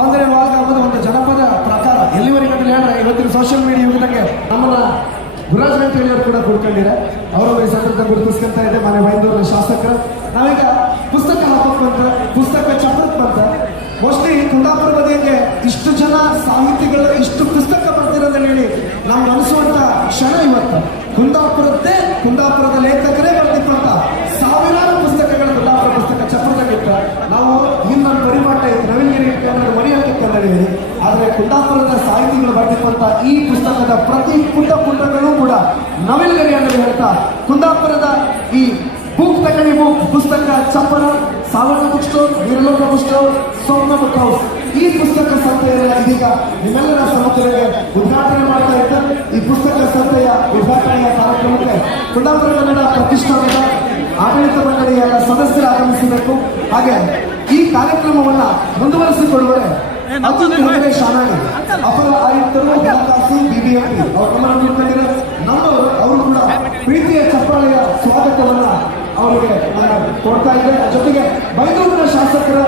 ಅಂದರೆ ಇವಾಗ ಒಂದು ಜನಪದ ಪ್ರಕಾರ ಎಲ್ಲಿವರೆಗೆ ಅಂತ ಹೇಳಿದ್ರೆ ಇವತ್ತಿನ ಸೋಷಿಯಲ್ ಮೀಡಿಯಾ ಯುಗದಂಗೆ ನಮ್ಮನ್ನ ಗುರುರಾಜ್ ಗಂಟೆಯವರು ಕೂಡ ಕೂಡ್ಕೊಂಡಿರ ಅವರ ಈ ಸಂದರ್ಭ ಗುರುತಿಸ್ಕೊಂತ ಇದೆ ಮನೆ ಬೈಂದೂರಿನ ಶಾಸಕರು. ನಾವೀಗ ಪುಸ್ತಕ ಹಾಕಕ್ ಬಂತ, ಪುಸ್ತಕ ಚಪ್ರಕ್ ಬಂತ. ಮೋಸ್ಟ್ಲಿ ಕುಂದಾಪುರ ಬದಿಗೆ ಇಷ್ಟು ಜನ ಸಾಹಿತಿಗಳು ಇಷ್ಟು ಪುಸ್ತಕ ಬರ್ತಿರೋದನ್ನ ಹೇಳಿ ನಮ್ಗೆ ಅನಿಸುವಂತ ಕ್ಷಣ ಇವತ್ತು. ಕುಂದಾಪುರದ ಲೇಖಕರೇ ಬರ್ತಿತ್ತಂತ ಸಾವಿರಾರು ಪುಸ್ತಕಗಳು ಕುಂದಾಪುರ ಪುಸ್ತಕ ಚಪ್ರದಾಗಿತ್ತ. ನಾವು ಇನ್ನೊಂದು ಪರಿಮಾಟ ನವೀನಗಿರಿ ಮರೆಯೋಕೆ ಕಂಡಿದ್ದೀವಿ. ಆದರೆ ಕುಂದಾಪುರದ ಸಾಹಿತಿಗಳು ಬರ್ತಿತ್ತಂತ ಈ ಪುಸ್ತಕದ ಪ್ರತಿ ಪುಟಗಳು ಕೂಡ ನವೀನಗಿರಿ ಅನ್ನೋದು ಹೇಳ್ತಾ ಕುಂದಾಪುರದ ಈ ಬುಕ್ ತಗಣಿ ಬುಕ್ ಪುಸ್ತಕ ಚಪ್ಪರ Savarna book store, Veeraloka book store, Somana book house ಈ ಪುಸ್ತಕ ಸಂಸ್ಥೆಯನ್ನು ಇದೀಗ ನಿಮ್ಮೆಲ್ಲರ ಸಮ್ಮುಖದಲ್ಲಿ ಉದ್ಘಾಟನೆ ಮಾಡ್ತಾ ಇದ್ದಾರೆ. ಈ ಪುಸ್ತಕ ಸಂಸ್ಥೆಯ ಉದ್ಘಾಟನೆಯ ಕಾರ್ಯಕ್ರಮಕ್ಕೆ ಕುಂದಾಪುರ ಕನ್ನಡ ಪ್ರತಿಷ್ಠಾನದ ಆಡಳಿತ ಮಂಡಳಿಯ ಸದಸ್ಯರು ಆಗಮಿಸಬೇಕು. ಹಾಗೆ ಈ ಕಾರ್ಯಕ್ರಮವನ್ನ ಮುಂದುವರಿಸಿಕೊಳ್ಳುವರೆ ಅತುಲ್ ಶಾನಾಣಿ ಅಪರ ಆಯುಕ್ತರು ಹಣಕಾಸು ಬಿಬಿಎಂಪಿ ಅವ್ರ ಗಮನ ಇಟ್ಕೊಂಡಿರೋ ನಮ್ಮವರು ಅವರು ಕೂಡ ಪ್ರೀತಿಯ ಚಪ್ಪಾಳೆಯ ಸ್ವಾಗತವನ್ನ ಅವರಿಗೆ ಕೊಡ್ತಾ ಇದ್ದಾರೆ. ಜೊತೆಗೆ ಬೈಂದೂರಿನ ಶಾಸಕರ